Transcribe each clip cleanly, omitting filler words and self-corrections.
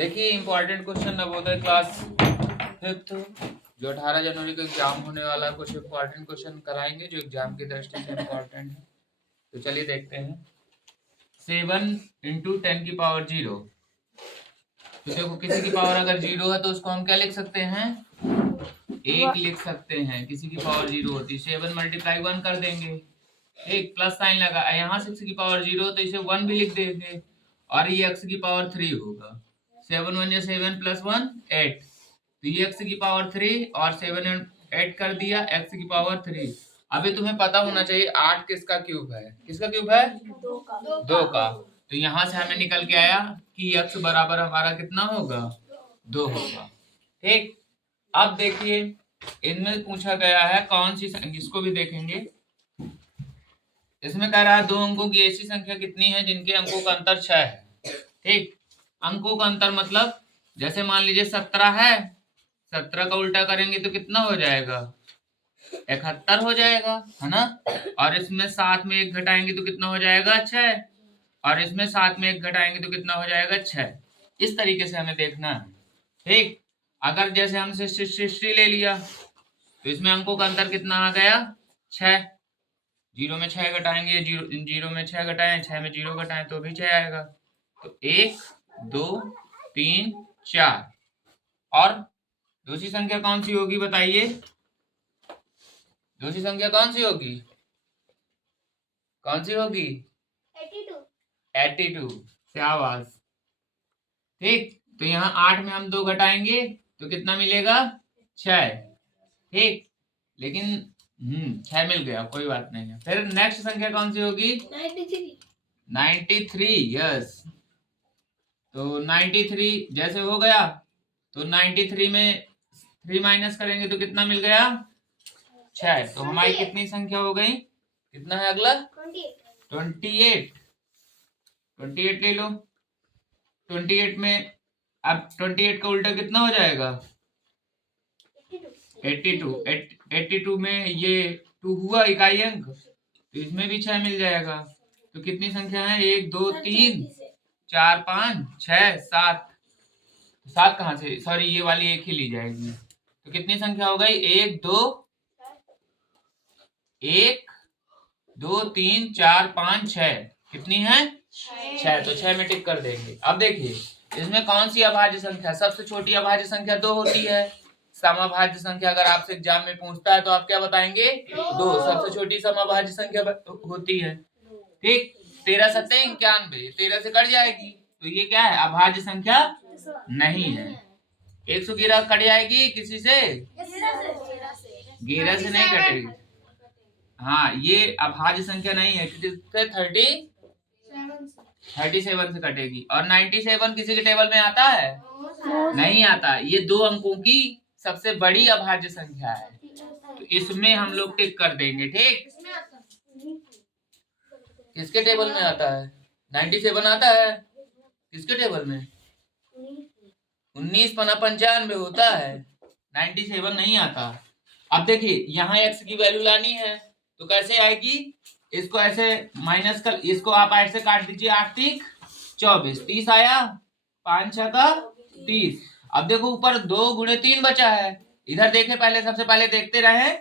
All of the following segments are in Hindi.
देखिए important question Navodaya class fifth जो 18 जनवरी को एग्जाम होने वाला, कुछ इंपॉर्टेंट क्वेश्चन कराएंगे जो एग्जाम की दृष्टि से इम्पोर्टेंट है। तो चलिए देखते हैं। 7 × 10⁻0। तो देखो किसी की पावर अगर 0 है तो उसको हम क्या लिख सकते हैं, 1 लिख सकते हैं। किसी की पावर 0 होती है 7 × 1 कर देंगे, एक प्लस साइन लगा। यहाँ 6 की पावर 0 तो इसे 1 भी लिख देंगे और ये x की पावर 3 होगा। 7 × 1 = 7 + 1 8। तो ये x की पावर 3 और 7 × 8 कर दिया x की पावर 3। अभी तुम्हें पता होना चाहिए 8 किसका क्यूब है, किसका क्यूब है, 2 का। तो यहाँ से हमें निकल के आया कि x बराबर हमारा कितना होगा, 2 होगा। ठीक, अब देखिए इनमें पूछा गया है कौन सी, इसको भी देखेंगे। इसमें कह रहा है 2 अंकों की ऐसी संख्या कितनी है जिनके अंकों का अंतर 6 है। ठीक, अंकों का अंतर मतलब जैसे मान लीजिए 17 है, 17 का उल्टा करेंगे तो कितना हो जाएगा, 71 हो जाएगा, है ना। और इसमें 7 में 1 घटाएंगे तो कितना हो जाएगा, 6। और इसमें 7 में 1 घटाएंगे तो कितना हो जाएगा, 6। इस तरीके से हमें देखना है। ठीक, अगर जैसे हम 60 ले लिया तो इसमें अंकों का अंतर कितना आ गया, 6। 0 में 6 घटाएंगे, 0 में 6 घटाएं, 6 में 0 घटाएं तो भी 6 आएगा। तो 1 2 3 4। और दूसरी संख्या कौन सी होगी बताइए, दूसरी संख्या कौन सी होगी, कौन सी होगी, 82 से आवाज। ठीक, तो यहाँ 8 में हम 2 घटाएंगे तो कितना मिलेगा, 6। ठीक, लेकिन 6 मिल गया, कोई बात नहीं है। फिर नेक्स्ट संख्या कौन सी होगी, 93। यस, तो 93 जैसे हो गया तो 93 में 3 माइनस करेंगे तो कितना मिल गया, 6। तो हमारी कितनी संख्या हो गई, कितना है अगला, 28। 28 ले लो। 28 में अब 28 का उल्टा कितना हो जाएगा, 82। 82 में ये 2 हुआ इकाई अंक, तो इसमें भी 6 मिल जाएगा। तो कितनी संख्या है, 1 2 3 4 5 6 7। 7 कहाँ से, सॉरी ये वाली एक ही ली जाएगी। तो कितनी संख्या हो गई, 1 2 3 4 5 6। कितनी है, 6। तो 6 में टिक कर देंगे। अब देखिए इसमें कौन सी अभाज्य संख्या, सबसे छोटी अभाज्य संख्या 2 होती है। समअभाज्य संख्या अगर आपसे एग्जाम में पूछता है तो आप क्या बताएंगे, 2 सबसे छोटी समअभाज्य संख्या होती है। ठीक, 13 7 91, 13 से कट जाएगी तो ये क्या है, अभाज्य संख्या नहीं है। 111 कट जाएगी किसी से, 11 से नहीं कटेगी। हाँ, ये अभाज्य संख्या नहीं है, 37 से कटेगी। और 97 किसी के टेबल में आता है, नहीं आता। ये 2 अंकों की सबसे बड़ी अभाज्य संख्या है, तो इसमें हम लोग टिक कर देंगे। ठीक, किसके टेबल में आता है, 97 आता है, किसके टेबल में, 19 पना 95 होता है, 97 नहीं आता। अब देखिए यहाँ x की वैल्यू लानी है तो कैसे आएगी, इसको ऐसे माइनस कर, इसको आप ऐसे काट दीजिए, 8 3 24, 30 आया, 5 6 का 30। अब देखो ऊपर 2 × 3 बचा है, इधर देखे पहले, सबसे पहले देखते रहे।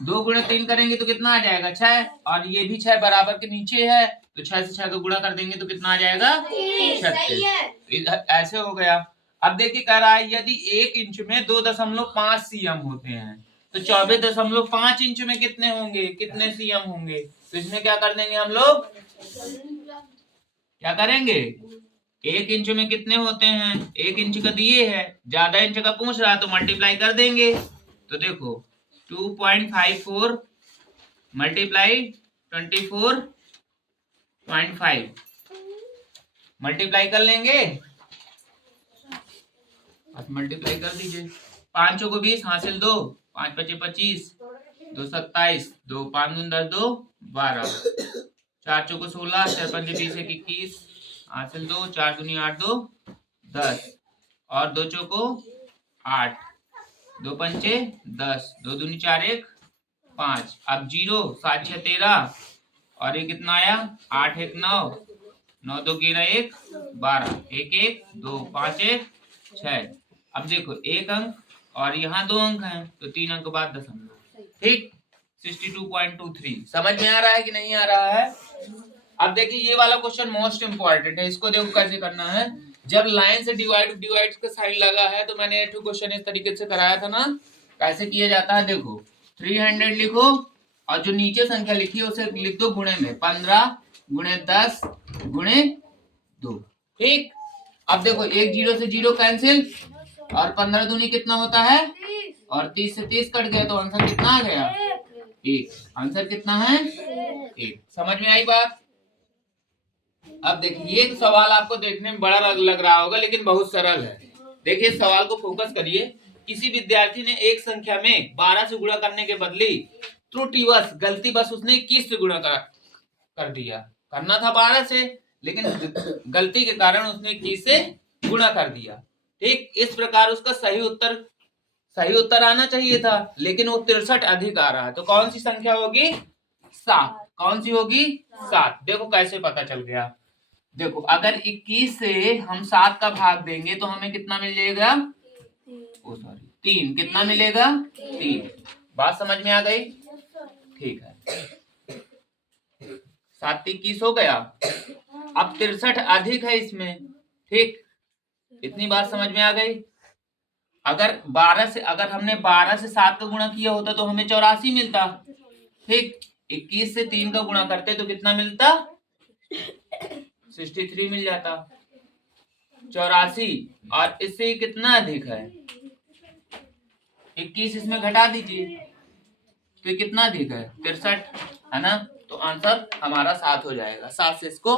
2 × 3 करेंगे तो कितना आ जाएगा, 6। और ये भी 6 बराबर के नीचे है तो 6 से 6 का गुणा कर देंगे तो कितना आ जाएगा, 36। ऐसे हो गया। अब देखिए कह रहा है यदि 1 इंच में 2.5 cm होते हैं तो 24.5 इंच में कितने होंगे, कितने cm होंगे। तो इसमें क्या कर देंगे हम लोग, क्या करेंगे, 1 इंच में कितने होते हैं, 1 इंच का दिए है, ज्यादा इंच का पूछ रहा तो मल्टीप्लाई कर देंगे। तो देखो 2.54 मल्टीप्लाई 24.5 मल्टीप्लाई कर लेंगे, अब मल्टीप्लाई कर दीजिए। 5 को 20 हासिल 2, 5 5 25, 2 27, 2 5 10 2 12, 4 चौको 16, 4 5 20 21 हासिल 2, 4 दूनी 8 2 10 और 2 चौको 8, 2 पंचे 10, 2 दूनी 4 1 5। अब 0 7 6 13 और ये कितना आया, 8 1 9, 9 2 11 1 12, 1 1 2 5 1 6। अब देखो 1 अंक और यहाँ 2 अंक हैं तो 3 अंक बाद दशमलव, ठीक। 62.23 समझ में आ रहा है कि नहीं आ रहा है? अब देखिए ये वाला क्वेश्चन मोस्ट इंपॉर्टेंट है, इसको देखो कैसे करना है। जब लाइन से डिवाइड का साइन लगा है तो मैंने ये क्वेश्चन इस तरीके से कराया था ना, कैसे किया जाता है देखो। 300 लिखो और जो नीचे संख्या लिखी है उसे लिख दो गुणे में, 15 गुणे 10 गुणे 2, ठीक। अब देखो 1 0 से 0 कैंसिल और 15 दूनी कितना होता है, और 30 से 30 कट गया तो आंसर कितना आ गया, 1। आंसर कितना है, 1। समझ में आई बात? अब देखिए ये सवाल आपको देखने में बड़ा लग रहा होगा लेकिन बहुत सरल है। देखिए सवाल को फोकस करिए। किसी विद्यार्थी ने एक संख्या में 12 से गुणा करने के बदले त्रुटिवश गलती बस उसने 21 से गुणा कर दिया। करना था 12 से लेकिन गलती के कारण उसने 21 से गुणा कर दिया, ठीक। इस प्रकार उसका सही उत्तर आना चाहिए था लेकिन वो 63 अधिक आ रहा है। तो कौन सी संख्या होगी, 7। कौन सी होगी, 7। देखो कैसे पता चल गया। देखो अगर 21 से हम 7 का भाग देंगे तो हमें कितना मिल जाएगा, ओ सॉरी 3। कितना मिलेगा, 3। बात समझ में आ गई, ठीक है। 7 21 हो गया। अब 63 अधिक है इसमें, ठीक। इतनी बात समझ में आ गई। अगर हमने 12 से 7 का गुणा किया होता तो हमें 84 मिलता, ठीक। 21 से 3 का गुणा करते तो कितना मिलता, 63 मिल जाता। 84 और इससे कितना अधिक है, 21 इसमें घटा दीजिए तो कितना अधिक है, 63, है ना। तो आंसर हमारा 7 हो जाएगा। 7 से इसको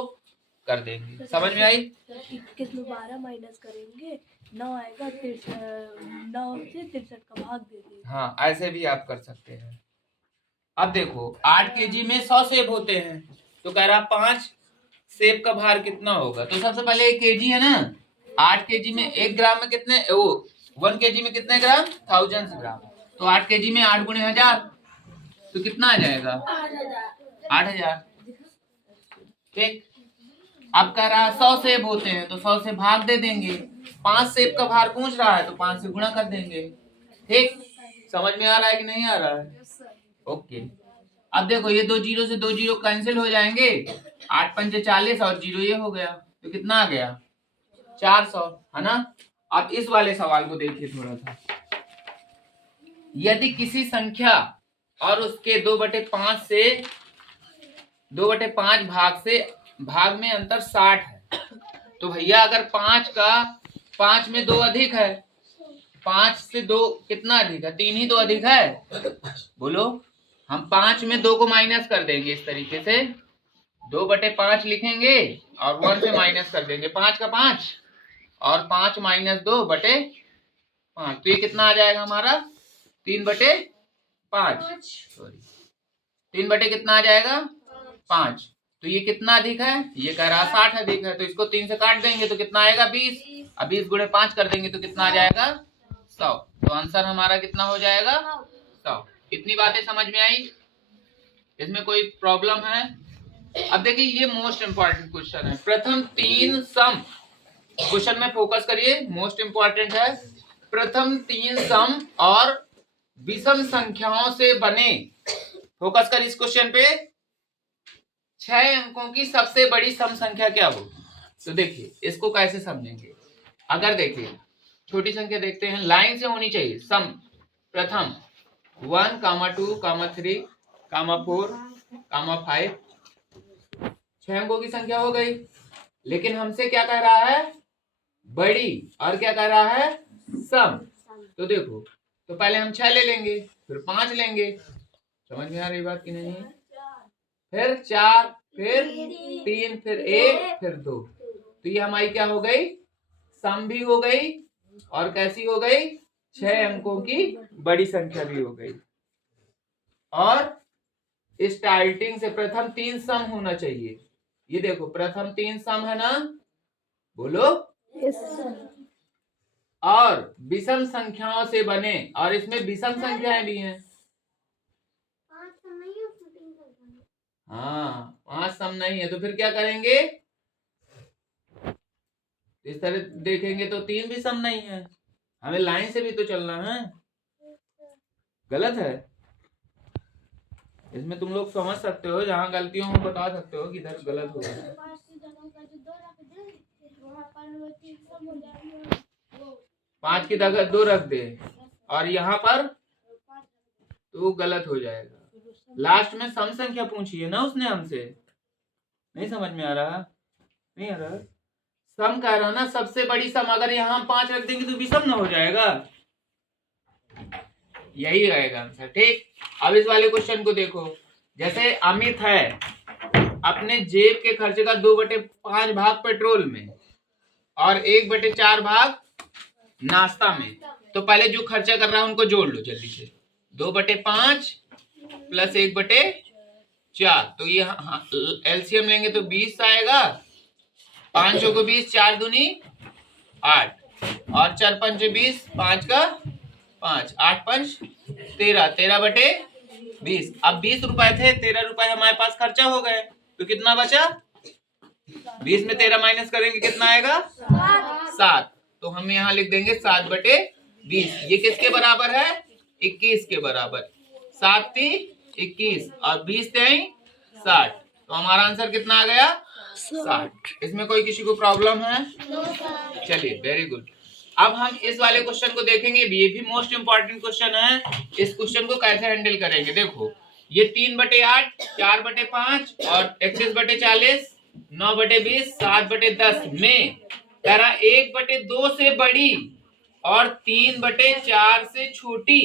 कर देंगे। समझ में आई? 21 में 12 माइनस करेंगे 9 आएगा, 9 से 63 का भाग दे देंगे। हाँ ऐसे भी आप कर सकते हैं। अब देखो 8 केजी में 100 सेब होते हैं तो कह रहा 5 सेब का भार कितना होगा। तो सबसे पहले 1 केजी है ना, 8 केजी में 1 ग्राम में कितने, 1 केजी में कितने ग्राम, 1000 ग्राम। तो 8 केजी में 8 गुणे 1000 तो कितना आ जाएगा, 8000, ठीक। अब कह रहा 100 सेब होते हैं तो 100 से भाग दे देंगे। 5 सेब का भार पूछ रहा है तो 5 से गुणा कर देंगे, ठीक। समझ में आ रहा है कि नहीं आ रहा है? ओके। अब देखो ये 2 जीरो से 2 जीरो कैंसिल हो जाएंगे, 8 पंचे 40 और 0 ये हो गया तो कितना आ गया, 400, है ना। अब इस वाले सवाल को देखिए थोड़ा सा। यदि किसी संख्या और उसके 2/5 भाग में अंतर 60 है तो भैया अगर 5 में 2 अधिक है, 5 से 2 कितना अधिक है, 3 ही तो अधिक है। बोलो, हम 5 में 2 को माइनस कर देंगे इस तरीके से, 2/5 लिखेंगे और 1 से माइनस कर देंगे, 5 का 5 और 5 माइनस 2/5। तो ये कितना आ जाएगा हमारा, 3/5, सॉरी 3 कितना आ जाएगा, 5। तो ये कितना अधिक है, ये कह रहा 60 अधिक है तो इसको 3 से काट देंगे तो कितना आएगा, 20। अब 20 गुणे 5 कर देंगे तो कितना आ जाएगा, 100। तो आंसर हमारा कितना हो जाएगा, 100। इतनी बातें समझ में आई? इसमें कोई प्रॉब्लम है? अब देखिए ये मोस्ट इंपॉर्टेंट क्वेश्चन है। प्रथम 3 सम, क्वेश्चन में फोकस करिए, मोस्ट इंपॉर्टेंट है। प्रथम 3 सम और विषम संख्याओं से बने, फोकस कर इस क्वेश्चन पे, 6 अंकों की सबसे बड़ी सम संख्या क्या होगी। तो देखिए इसको कैसे समझेंगे। अगर देखिए छोटी संख्या देखते हैं, लाइन से होनी चाहिए सम। प्रथम 1, 2, 3, 4, 5, 6 अंकों की संख्या हो गई। लेकिन हमसे क्या कह रहा है, बड़ी, और क्या कह रहा है, सम। तो देखो, तो पहले हम 6 ले लेंगे, फिर 5 लेंगे। समझ में आ रही बात कि नहीं? फिर 4, फिर 3, फिर 1, फिर 2। तो ये हमारी क्या हो गई, सम भी हो गई और कैसी हो गई, 6 अंकों की बड़ी संख्या भी हो गई। और स्टार्टिंग से प्रथम 3 सम होना चाहिए। ये देखो प्रथम 3 सम है ना, बोलो। और विषम संख्याओं से बने, और इसमें विषम संख्याएं भी हैं। हाँ 5 सम नहीं है तो फिर क्या करेंगे, इस तरह देखेंगे तो 3 भी सम नहीं है, हमें लाइन से भी तो चलना है। गलत है। इसमें तुम लोग समझ सकते हो, जहाँ गलतियों को बता सकते हो कि इधर गलत हो गया। 5 की जगह 2 रख दे और यहाँ पर तो गलत हो जाएगा। लास्ट में सम संख्या पूछी है ना उसने हमसे, नहीं समझ में आ रहा? नहीं आ रहा? सम कह रहा ना, सबसे बड़ी सम। अगर यहाँ 5 रख देंगे तो भी सम ना हो जाएगा। यही रहेगा आंसर। ठीक, अब इस वाले क्वेश्चन को देखो। जैसे अमित है, अपने जेब के खर्चे का 2/5 भाग पेट्रोल में और 1/4 भाग नाश्ता में। तो पहले जो खर्चा कर रहा है उनको जोड़ लो जल्दी से। 2/5 प्लस 1/4, तो ये एलसीएम लेंगे तो 20 आएगा। 5 को 20, 4 दूनी 8 और 4 पंच 20, 5 का 5, 8 पंच 13, 13/20। अब 20 रुपए थे, 13 रुपए हमारे पास खर्चा हो गए, तो कितना बचा? 20 में 13 माइनस करेंगे कितना आएगा? 7। तो हम यहाँ लिख देंगे 7/20। ये किसके बराबर है? 21 के बराबर। 7 × 21 और 20 × 60, तो हमारा आंसर कितना आ गया? 60। इसमें कोई किसी को प्रॉब्लम है? चलिए, वेरी गुड। अब हम इस वाले क्वेश्चन को देखेंगे, ये भी मोस्ट इंपॉर्टेंट क्वेश्चन है। इस क्वेश्चन को कैसे हैंडल करेंगे देखो। ये 3/8, 4/5 और 31/40, 9/20, 7/10 में कह रहा 1/2 से बड़ी और 3/4 से छोटी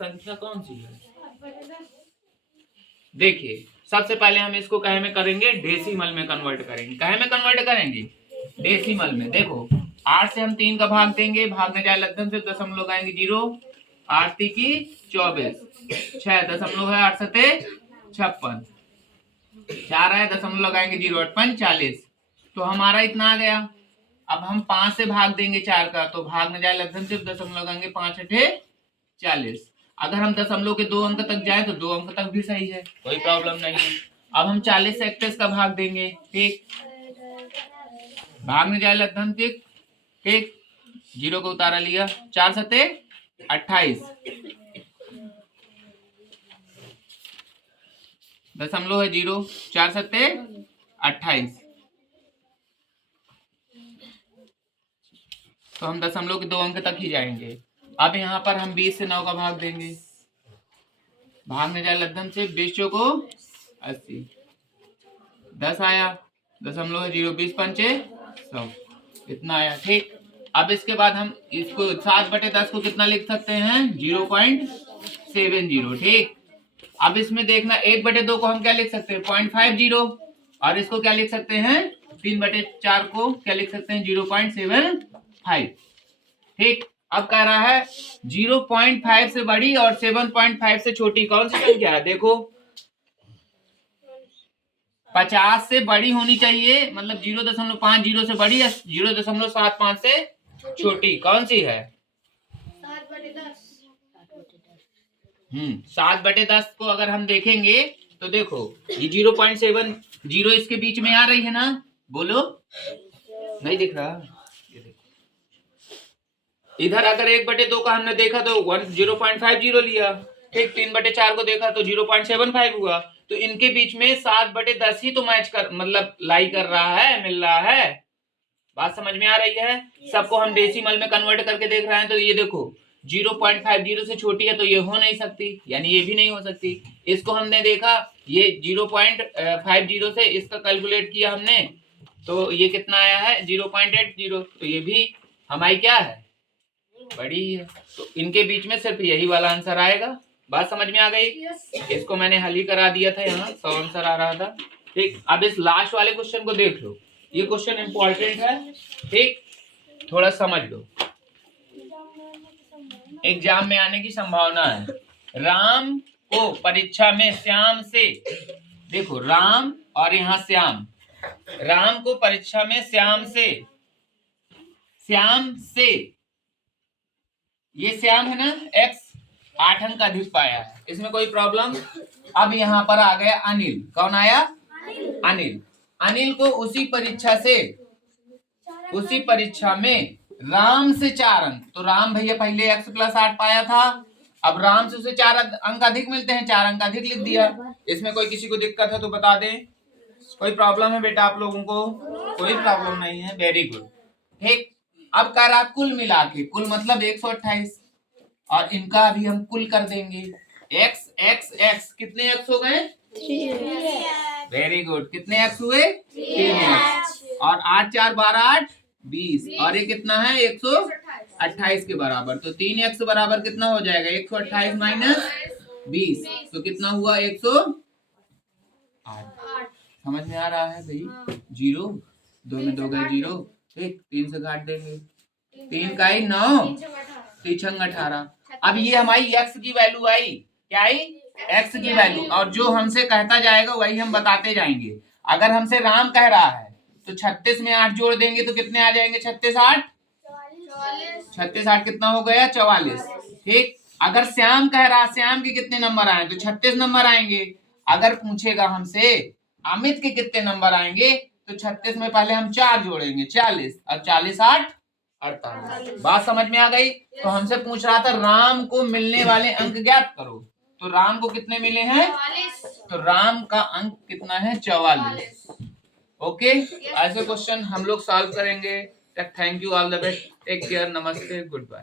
संख्या कौन सी है? देखिए, सबसे पहले हम इसको कहे में करेंगे, डेसिमल में कन्वर्ट करेंगे। कहे में कन्वर्ट करेंगे डेसिमल में। देखो, 8 से हम 3 का भाग देंगे, भाग में जाए लद्धन से दशमलव लगाएंगे 0, 8 की 24, 6 दशमलव है 8 सते 56, 4 है दशमलव लगाएंगे 0, 8 पंच 40, तो हमारा इतना आ गया। अब हम 5 से भाग देंगे 4 का, तो भाग में जाए लद्धन से दशमलव लगाएंगे 5 8 40। अगर हम दशमलव के 2 अंक तक जाए तो 2 अंक तक भी सही है, कोई प्रॉब्लम नहीं है। अब हम 40 से 31 का भाग देंगे, ठीक, भाग में जाए लद्धन ठीक, 0 को उतारा लिया, 4 सते 28, दशमलव है 0, 4 सते 28, तो हम दशमलव के 2 अंक तक ही जाएंगे। अब यहाँ पर हम 20 से 9 का भाग देंगे, भाग में जाए लद्धन से 20 को 80, 10 आया, दशमलव है 0, 20 पंचे 100, इतना आया। ठीक, अब इसके बाद हम इसको 7/10 को कितना लिख सकते हैं? 0.70। ठीक, अब इसमें देखना 1/2 को हम क्या लिख सकते हैं? 0.50, और इसको क्या लिख सकते हैं? 3/4 को क्या लिख सकते हैं? 0.75। ठीक, अब कह रहा है 0.5 से बड़ी और 7.5 से छोटी कौन सी संख्या है? देखो, 50 से बड़ी होनी चाहिए, मतलब 0.50 से बड़ी या 0.75 से छोटी, कौन सी है? 7/10 को अगर हम देखेंगे तो देखो, ये 0.70 इसके बीच में आ रही है ना, बोलो, नहीं दिख रहा? इधर अगर 1/2 का हमने देखा तो 0.50 लिया, ठीक, 3/4 को देखा तो 0.75 हुआ, तो इनके बीच में 7/10 ही तो मैच कर, मतलब लाई कर रहा है, मिल रहा है। बात समझ में आ रही है? सबको हम डेसिमल में कन्वर्ट करके देख रहे हैं, तो ये देखो 0.50 से छोटी है तो ये हो नहीं सकती, यानी ये भी नहीं हो सकती। इसको हमने देखा, ये 0.50 से इसका कैलकुलेट किया हमने, तो ये कितना आया है? 0.80, तो ये भी हमारी क्या है? बड़ी है। तो इनके बीच में सिर्फ यही वाला आंसर आएगा। बात समझ में आ गई? इसको मैंने हल ही करा दिया था, यहाँ 100 आंसर आ रहा था। ठीक, अब इस लास्ट वाले क्वेश्चन को देख लो, ये क्वेश्चन इंपॉर्टेंट है, ठीक, थोड़ा समझ लो। एग्जाम में आने की संभावना है। राम को परीक्षा में श्याम से, देखो राम और यहाँ श्याम, राम को परीक्षा में श्याम से ये श्याम है ना, x 8 अंक अधिक पाया है, इसमें कोई प्रॉब्लम? अब यहाँ पर आ गया अनिल, कौन आया? अनिल को उसी परीक्षा से उसी परीक्षा में राम से 4 अंक, तो राम भैया पहले x + 8 पाया था, अब राम से उसे 4 अंक अधिक मिलते हैं, 4 अंक अधिक लिख दिया। इसमें कोई किसी को दिक्कत है तो बता दें, कोई प्रॉब्लम है बेटा आप लोगों को? कोई प्रॉब्लम नहीं है, वेरी गुड। ठीक, अब कह रहा कुल मिला के, कुल मतलब 128, और इनका अभी हम कुल कर देंगे। x x x कितने x हो गए? 3x। वेरी गुड, कितने x हुए? 3x। और 8 4 12 8 20, और ये कितना है? 128 के बराबर। तो 3x बराबर कितना हो जाएगा? 128 माइनस 20, तो कितना हुआ? 108। समझ में आ रहा है भाई? 0 2 में 2 गए 0, ठीक, 3 से घाट देंगे, 3 का 9, 3 18। अब ये हमारी x की वैल्यू आई, क्या आई? x की वैल्यू, और जो हमसे कहता जाएगा वही हम बताते जाएंगे। अगर हमसे राम कह रहा है तो 36 में 8 जोड़ देंगे तो कितने आ जाएंगे? 36 8 36 8 कितना हो गया? 44। ठीक, अगर श्याम कह रहा, श्याम के कितने नंबर आए? तो 36 नंबर आएंगे। अगर पूछेगा हमसे अमित के कितने नंबर आएंगे, तो 36 में पहले हम 4 जोड़ेंगे, 40, और 40 8 48। बात समझ में आ गई? तो हमसे पूछ रहा था राम को मिलने वाले अंक ज्ञात करो, तो राम को कितने मिले हैं? तो राम का अंक कितना है? 44। ओके, ऐसे क्वेश्चन हम लोग सॉल्व करेंगे। Thank you, all the best, take care, नमस्ते, गुड बाय।